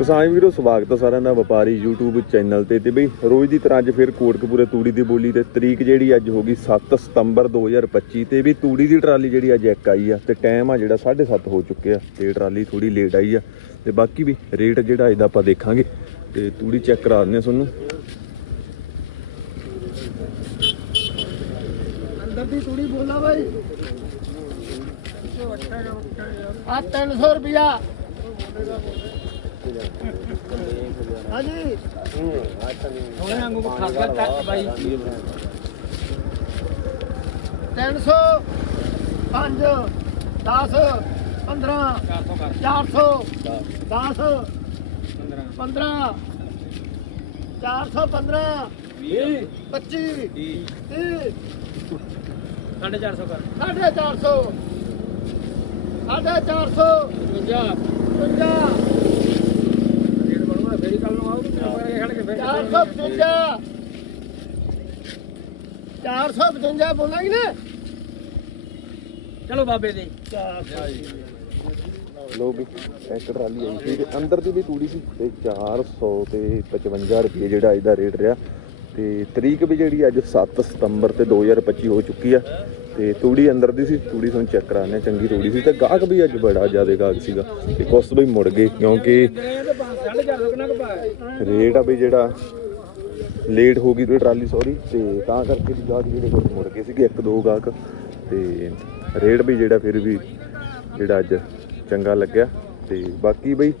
ਕਿਸਾਨ ਵੀਰੋ ਸਵਾਗਤ ਹੈ ਸਾਰਿਆਂ ਦਾ ਵਪਾਰੀ YouTube ਚੈਨਲ ਤੇ। ਤੇ ਬਈ ਰੋਜ਼ ਦੀ ਤਰ੍ਹਾਂ ਅੱਜ ਫਿਰ ਕੋਟਕਪੂਰੇ ਤੂੜੀ ਦੀ ਬੋਲੀ ਤੇ ਤਰੀਕ ਜਿਹੜੀ ਅੱਜ ਹੋ ਗਈ 7 ਸਤੰਬਰ 2025 ਤੇ ਵੀ ਤੂੜੀ ਦੀ ਟਰਾਲੀ ਜਿਹੜੀ ਅੱਜ ਇੱਕ ਆਈ ਆ ਤੇ ਟਾਈਮ ਆ ਜਿਹੜਾ 7:30 ਹੋ ਚੁੱਕਿਆ ਤੇ ਟਰਾਲੀ ਥੋੜੀ ਲੇਟ ਆਈ ਆ। ਤੇ ਬਾਕੀ ਵੀ ਰੇਟ ਜਿਹੜਾ ਇਹਦਾ ਆਪਾਂ ਦੇਖਾਂਗੇ ਤੇ ਤੂੜੀ ਚੈੱਕ ਕਰਾ ਦਿੰਦੇ ਆ ਤੁਹਾਨੂੰ। ਅੰਦਰ ਦੀ ਤੂੜੀ ਬੋਲਾ ਬਾਈ। ਆ 300 ਰੁਪਿਆ ਹਾਂਜੀ ਸੋਹਣੇ ਵਾਂਗੂ ਖਾਸਾ ਟੱਚ ਬਾਈ 300 5 10 15 400 ਕਰ 400 10 15 15 415 20 25 30 450 ਕਰ ਸਾਢੇ 400 ਸਾਢੇ 400 50 50 ਰੇਟ ਬਣੂਗਾ ਫੇਰ ਹੀ ਕੱਲ ਨੂੰ ਆਉਗੀ ਤੇ ਆਪਾਂ ਇਹ ਖੜ ਕੇ ਫੇਰ 455 455 ਬੋਲਾਂਗੇ ਨਾ। ਚਲੋ ਬਾਬੇ ਦੇ। ਲੋ ਵੀ, ਇੱਕ ਟਰਾਲੀ ਆਈ ਸੀ ਤੇ ਅੰਦਰ ਦੀ ਵੀ ਤੂੜੀ ਸੀ ਤੇ 400 ਤੇ 55 ਰੁਪਏ ਜਿਹੜਾ ਇਹਦਾ ਰੇਟ ਰਿਹਾ। ਤੇ ਤਰੀਕ ਵੀ ਜਿਹੜੀ ਅੱਜ 7 ਸਤੰਬਰ ਤੇ 2025 ਹੋ ਚੁੱਕੀ ਆ। ਤੇ ਤੂੜੀ ਅੰਦਰ ਦੀ ਸੀ, ਤੂੜੀ ਤੁਹਾਨੂੰ ਚੈੱਕ ਕਰਾਣੇ ਚੰਗੀ ਤੂੜੀ ਸੀ ਤੇ ਗਾਹਕ ਵੀ ਅੱਜ ਬੜਾ ਜ਼ਿਆਦਾ ਗਾਹਕ ਸੀਗਾ। ਤੇ ਕੁਛ ਵੀ ਮੁੜ ਗਏ, ਕਿਉਂਕਿ ਰੇਟ ਆ ਬਈ ਜਿਹੜਾ ਲੇਟ ਹੋ ਗਈ ਤੇ ਟਰਾਲੀ ਸੌਰੀ ਤੇ ਤਾਂ ਕਰਕੇ ਵੀ ਗਾਹਕ ਜਿਹੜੇ ਕੁਝ ਮੁੜ ਗਏ ਸੀਗੇ, ਇੱਕ ਦੋ ਗਾਹਕ। ਤੇ ਰੇਟ ਵੀ ਜਿਹੜਾ ਫਿਰ ਵੀ ਜਿਹੜਾ ਅੱਜ ਚੰਗਾ ਲੱਗਿਆ। ਤੇ ਬਾਕੀ ਬਈ,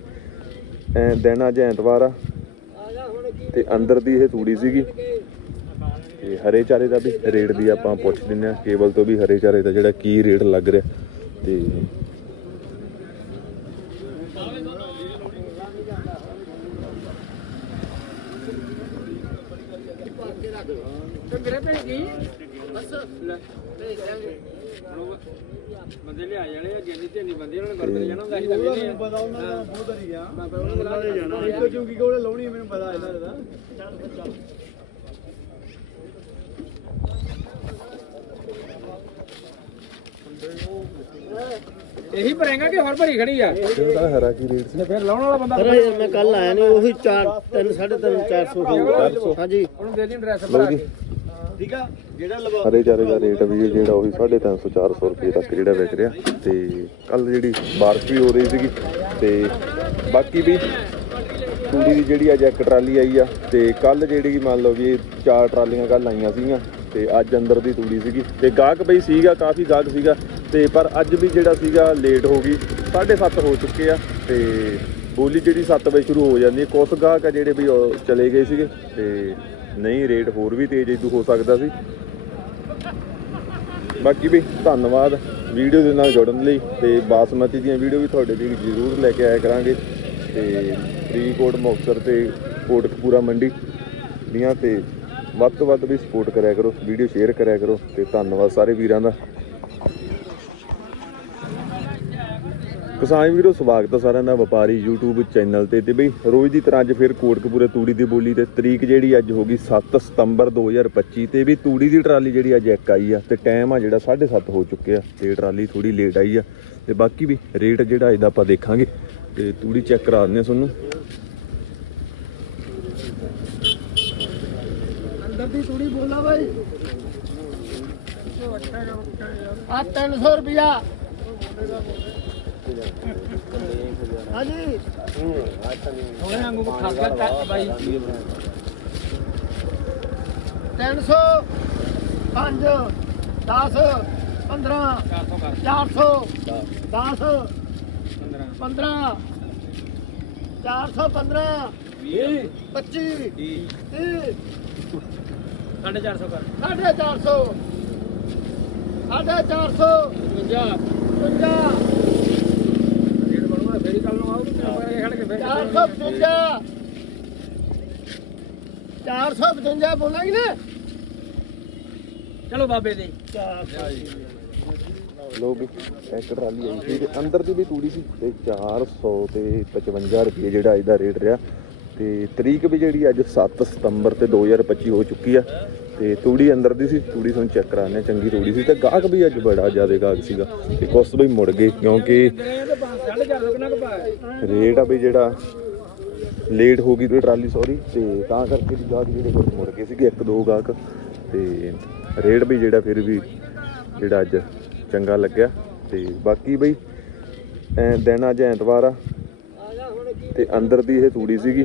ਐ ਦਿਨ ਅੱਜ ਐਤਵਾਰ ਆ, ਤੇ ਅੰਦਰ ਦੀ ਇਹ ਤੂੜੀ ਸੀਗੀ। ਤੇ ਹਰੇ ਚਾਰੇ ਦਾ ਵੀ ਰੇਟ ਦੀ ਆਪਾਂ ਪੁੱਛ ਦਿੰਨੇ ਆ ਕੇਬਲ ਤੋਂ ਵੀ ਹਰੇ ਚਾਰੇ ਦਾ ਜਿਹੜਾ ਕੀ ਰੇਟ ਲੱਗ ਰਿਹਾ। ਤੇ ਤੇ ਮੇਰੇ ਭੇਜ ਗਈ ਬਸ ਲੈ ਭੇਜ ਦਾਂਗੇ ਹੁਣ ਬੰਦੇ ਲਿਆ ਜਾਣੇ ਆ ਗਿੰਨੀ ਤੇ ਨਹੀਂ ਬੰਦੇ ਉਹਨਾਂ ਨੇ ਗੁਰਦੁਆਰੇ ਜਾਣਾ ਹੁੰਦਾ ਸੀ ਤਾਂ ਵੇਲੇ ਆ। ਪਤਾ ਉਹਨਾਂ ਦਾ ਬਹੁਤ ਹੀ ਆ ਬਾਬਾ ਉਹਨਾਂ ਨੂੰ ਬੁਲਾ ਜਾਣਾ। ਇੱਕੋ ਚੁੰਗੀ ਕੋਲੇ ਲਾਉਣੀ ਮੈਨੂੰ ਪਤਾ ਇਹਨਾਂ ਦਾ ਇਹੀ ਭਰੇਗਾ ਕਿ ਹੋਰ ਭਰੀ ਖੜੀ ਆ? ਇਹਦਾ ਹਰਾ ਕੀ ਰੇਟ ਸੀ? ਫਿਰ ਲਾਉਣ ਵਾਲਾ ਬੰਦਾ ਅਰੇ ਮੈਂ ਕੱਲ ਆਇਆ ਨਹੀਂ ਉਹੀ 4 3 3.5 400 ਹੋਊਗਾ। ਹਾਂਜੀ। ਉਹਨੂੰ ਦੇ ਦੀ ਡਰੈਸ ਲਓ ਭਰਾ ਕੇ। ਠੀਕ ਆ? ਜਿਹੜਾ ਲਵਾ ਹਰੇ ਚਾਰੇ ਦਾ ਰੇਟ ਵੀ ਜਿਹੜਾ ਉਹੀ 350 400 ਰੁਪਏ ਤੱਕ ਜਿਹੜਾ ਵਿਕ ਰਿਹਾ। ਤੇ ਕੱਲ ਜਿਹੜੀ ਬਾਰਿਸ਼ ਵੀ ਹੋ ਰਹੀ ਸੀਗੀ। ਤੇ ਬਾਕੀ ਵੀ ਤੂੜੀ ਦੀ ਜਿਹੜੀ ਅੱਜ ਇੱਕ ਟਰਾਲੀ ਆਈ ਆ, ਤੇ ਕੱਲ ਜਿਹੜੀ ਮੰਨ ਲਓ ਵੀ ਚਾਰ ਟਰਾਲੀਆਂ ਕੱਲ ਆਈਆਂ ਸੀਗੀਆਂ, ਤੇ ਅੱਜ ਅੰਦਰ ਦੀ ਤੂੜੀ ਸੀਗੀ। ਤੇ ਗਾਹਕ ਬਈ ਸੀਗਾ, ਕਾਫੀ ਗਾਹਕ ਸੀਗਾ। ਤੇ ਪਰ ਅੱਜ ਵੀ ਜਿਹੜਾ ਸੀਗਾ ਲੇਟ ਹੋ ਗਈ 7:30 ਹੋ ਚੁੱਕੇ ਆ। ਤੇ ਬੋਲੀ ਜਿਹੜੀ 7 ਵਜੇ ਸ਼ੁਰੂ ਹੋ ਜਾਂਦੀ ਹੈ, ਕੁਛ ਗਾਹਕ ਆ ਜਿਹੜੇ ਵੀ ਉਹ ਚਲੇ ਗਏ ਸੀਗੇ। ਤੇ ਨਹੀਂ ਰੇਟ ਹੋਰ ਵੀ ਤੇਜ਼ ਇਦੂ ਹੋ ਸਕਦਾ ਸੀ। ਬਾਕੀ ਵੀ ਧੰਨਵਾਦ ਵੀਡੀਓ ਦੇ ਨਾਲ ਜੁੜਨ ਲਈ ਤੇ ਬਾਸਮਤੀ ਦੀਆਂ ਵੀਡੀਓ ਵੀ ਤੁਹਾਡੇ ਲਈ ਜ਼ਰੂਰ ਲੈ ਕੇ ਆਇਆ ਕਰਾਂਗੇ ਤੇ ਫਰੀਦਕੋਟ, ਮੁਕਤਸਰ ਤੇ ਕੋਟਕਪੂਰਾ ਮੰਡੀ ਦੀਆਂ ਤੇ ਵੱਧ ਤੋਂ ਵੱਧ ਵੀ ਸਪੋਰਟ ਕਰਿਆ ਕਰੋ, ਵੀਡੀਓ ਸ਼ੇਅਰ ਕਰਿਆ ਕਰੋ ਤੇ ਧੰਨਵਾਦ ਸਾਰੇ ਵੀਰਾਂ ਦਾ। ਕਿਸਾਨ ਵੀਰੋ ਸਵਾਗਤ ਹੈ ਸਾਰਿਆਂ ਦਾ ਵਪਾਰੀ YouTube ਚੈਨਲ ਤੇ ਤੇ ਬਈ ਰੋਜ਼ ਦੀ ਤਰ੍ਹਾਂ ਅੱਜ ਫਿਰ ਕੋਟਕਪੂਰੇ ਤੂੜੀ ਦੀ ਬੋਲੀ ਤੇ ਤਰੀਕ ਜਿਹੜੀ ਅੱਜ ਹੋ ਗਈ 7 ਸਤੰਬਰ 2025 ਤੇ ਵੀ ਤੂੜੀ ਦੀ ਟਰਾਲੀ ਜਿਹੜੀ ਅੱਜ ਇੱਕ ਆਈ ਆ ਤੇ ਟਾਈਮ ਆ ਜਿਹੜਾ 7:30 ਹੋ ਚੁੱਕਿਆ ਤੇ ਟਰਾਲੀ ਥੋੜੀ ਲੇਟ ਆਈ ਆ ਤੇ ਬਾਕੀ ਵੀ ਰੇਟ ਜਿਹੜਾ ਇਹਦਾ ਆਪਾਂ ਦੇਖਾਂਗੇ ਤੇ ਤੂੜੀ ਚੈੱਕ ਕਰਾ ਦਿੰਦੇ ਆ ਤੁਹਾਨੂੰ। ਅੰਦਰ ਦੀ ਤੂੜੀ ਬੋਲਾ ਬਾਈ। ਆ 300 ਰੁਪਿਆ ਹਾਂਜੀ। ਸੋਹਣੇ ਵਾਂਗੂ ਖਾਸਾ ਟੱਚ ਬਾਈ 300 5 10 15 400 ਕਰ 400 10 15 15 415 20 25 30 450 ਕਰ ਸਾਢੇ 400 ਸਾਢੇ 400 50 50 ਰੇਟ ਬਣੂਗਾ ਫੇਰ ਹੀ ਕੱਲ ਨੂੰ ਆਉਗੀ ਤੇ ਆਪਾਂ ਇਹ ਖੜ ਕੇ ਫੇਰ 455 455 ਬੋਲਾਂਗੇ ਨਾ? ਚਲੋ ਬਾਬੇ ਦੇ। ਲੋ ਵੀ, ਇੱਕ ਟਰਾਲੀ ਆਈ ਸੀ ਤੇ ਅੰਦਰ ਦੀ ਵੀ ਤੂੜੀ ਸੀ ਤੇ 400 ਤੇ 55 ਰੁਪਏ ਜਿਹੜਾ ਇਹਦਾ ਰੇਟ ਰਿਹਾ। ਤੇ ਤਰੀਕ ਵੀ ਜਿਹੜੀ ਅੱਜ 7 ਸਤੰਬਰ ਤੇ 2025 ਹੋ ਚੁੱਕੀ ਆ ਤੇ ਤੂੜੀ ਅੰਦਰ ਦੀ ਸੀ, ਤੂੜੀ ਤੁਹਾਨੂੰ ਚੈੱਕ ਕਰਾਣੇ ਚੰਗੀ ਤੂੜੀ ਸੀ ਤੇ ਗਾਹਕ ਵੀ ਅੱਜ ਬੜਾ ਜ਼ਿਆਦਾ ਗਾਹਕ ਸੀਗਾ। ਤੇ ਕੁਛ ਵੀ ਮੁੜ ਗਏ, ਕਿਉਂਕਿ ਕਿੰਨਾ ਕੁ ਪਾਇਆ ਰੇਟ ਆ ਵੀ ਜਿਹੜਾ ਲੇਟ ਹੋ ਗਈ ਤੇ ਟਰਾਲੀ ਸੌਰੀ ਤੇ ਤਾਂ ਕਰਕੇ ਵੀ ਗਾਹਕ ਜਿਹੜੇ ਕੁਝ ਮੁੜ ਗਏ ਸੀਗੇ, ਇੱਕ ਦੋ ਗਾਹਕ। ਤੇ ਰੇਟ ਵੀ ਜਿਹੜਾ ਫਿਰ ਵੀ ਜਿਹੜਾ ਅੱਜ ਚੰਗਾ ਲੱਗਿਆ। ਤੇ ਬਾਕੀ ਬਈ, ਐ ਦਿਨ ਅੱਜ ਐਤਵਾਰ ਆ, ਤੇ ਅੰਦਰ ਦੀ ਇਹ ਤੂੜੀ ਸੀਗੀ।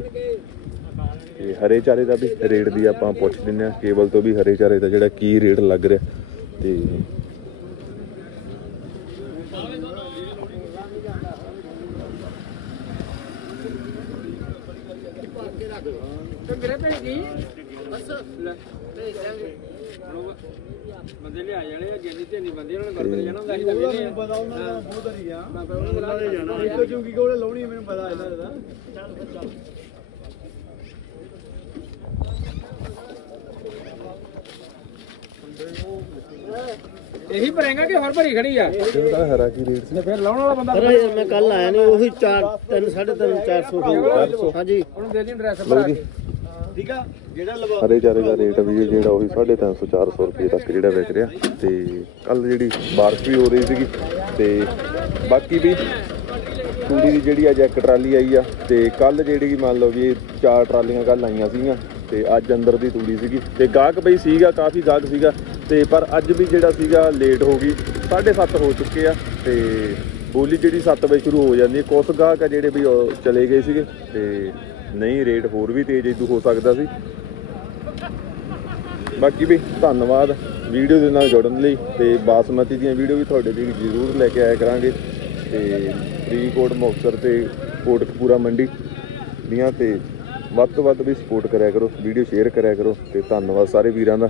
ਤੇ ਹਰੇ ਚਾਰੇ ਦਾ ਵੀ ਰੇਟ ਦੀ ਆਪਾਂ ਪੁੱਛ ਦਿੰਨੇ ਆ ਕੇਬਲ ਤੋਂ ਵੀ ਹਰੇ ਚਾਰੇ ਦਾ ਜਿਹੜਾ ਕੀ ਰੇਟ ਲੱਗ ਰਿਹਾ। ਤੇ ਤੇ ਮੇਰੇ ਭੇਜ ਦੀ ਬਸ। ਲੈ ਭੇਜ ਦਾਂਗੇ ਬੰਦੇ ਲਿਆ ਜਾਣੇ ਆ ਤੇ ਨਹੀਂ ਬੰਦੇ ਉਹਨਾਂ ਨੇ ਗੁਰਦੁਆਰੇ ਜਾਣਾ ਹੁੰਦਾ ਅਸੀਂ ਤਾਂ ਵੇਲੇ ਮੈਨੂੰ ਪਤਾ ਉਹਨਾਂ ਦਾ ਬਹੁਤ ਹਰੀ ਆ। ਬਾਬਾ ਉਹਨਾਂ ਬੁਲਾ ਕੇ ਜਾਣਾ। ਇੱਕ ਚੁੰਗੀ ਕੋਲੇ ਲਾਉਣੀ ਮੈਨੂੰ ਪਤਾ ਇਹਨਾਂ ਦਾ ਇਹੀ ਭਰੇਗਾ ਕਿ ਹੋਰ ਭਰੀ ਖੜੀ ਆ? ਇਹਦਾ ਹਰਾ ਕੀ ਰੇਟ ਸੀ। ਫਿਰ ਲਾਉਣ ਵਾਲਾ ਬੰਦਾ ਇਹ ਮੈਂ ਕੱਲ ਆਇਆ ਨਹੀਂ ਉਹੀ 4 3 3.5 400 ਹੋਊਗਾ। ਹਾਂਜੀ। ਉਹਨੂੰ ਦੇ ਦੀ ਡਰੈਸ ਭਰਾ ਕੇ। ਠੀਕ ਆ? ਜਿਹੜਾ ਲਵਾ ਹਰੇ ਚਾਰੇ ਦਾ ਰੇਟ ਵੀ ਜਿਹੜਾ ਉਹੀ 350 400 ਰੁਪਏ ਤੱਕ ਜਿਹੜਾ ਵਿਕ ਰਿਹਾ। ਤੇ ਕੱਲ ਜਿਹੜੀ ਬਾਰਿਸ਼ ਵੀ ਹੋ ਰਹੀ ਸੀਗੀ। ਤੇ ਬਾਕੀ ਵੀ ਤੂੜੀ ਦੀ ਜਿਹੜੀ ਅੱਜ ਇੱਕ ਟਰਾਲੀ ਆਈ ਆ ਤੇ ਕੱਲ ਜਿਹੜੀ ਮੰਨ ਲਓ ਵੀ ਚਾਰ ਟਰਾਲੀਆਂ ਕੱਲ ਆਈਆਂ ਸੀਗੀਆਂ ਤੇ ਅੱਜ ਅੰਦਰ ਦੀ ਤੂੜੀ ਸੀਗੀ। ਤੇ ਗਾਹਕ ਬਈ ਸੀਗਾ ਕਾਫੀ ਗਾਹਕ ਸੀਗਾ। ਤੇ ਪਰ ਅੱਜ ਵੀ ਜਿਹੜਾ ਸੀਗਾ ਲੇਟ ਹੋ ਗਈ 7:30 ਹੋ ਚੁੱਕੇ ਆ ਤੇ ਬੋਲੀ ਜਿਹੜੀ 7 ਵਜੇ ਸ਼ੁਰੂ ਹੋ ਜਾਂਦੀ ਹੈ ਕੁਝ ਗਾਹਕ ਆ ਜਿਹੜੇ ਵੀ ਉਹ ਚਲੇ ਗਏ ਸੀਗੇ ਤੇ ਨਹੀਂ ਰੇਟ ਹੋਰ ਵੀ ਤੇਜ਼ ਇਦੂ ਹੋ ਸਕਦਾ ਸੀ। ਬਾਕੀ ਵੀ ਧੰਨਵਾਦ ਵੀਡੀਓ ਦੇ ਨਾਲ ਜੁੜਨ ਲਈ ਤੇ ਬਾਸਮਤੀ ਦੀਆਂ ਵੀਡੀਓ ਵੀ ਤੁਹਾਡੇ ਲਈ ਜ਼ਰੂਰ ਲੈ ਕੇ ਆਇਆ ਕਰਾਂਗੇ ਤੇ ਫਰੀਦਕੋਟ, ਮੁਕਤਸਰ ਤੇ ਕੋਟਕਪੂਰਾ ਮੰਡੀ ਦੀਆਂ ਤੇ ਵੱਧ ਤੋਂ ਵੱਧ ਵੀ ਸਪੋਰਟ ਕਰਿਆ ਕਰੋ, ਵੀਡੀਓ ਸ਼ੇਅਰ ਕਰਿਆ ਕਰੋ ਤੇ ਧੰਨਵਾਦ ਸਾਰੇ ਵੀਰਾਂ ਦਾ।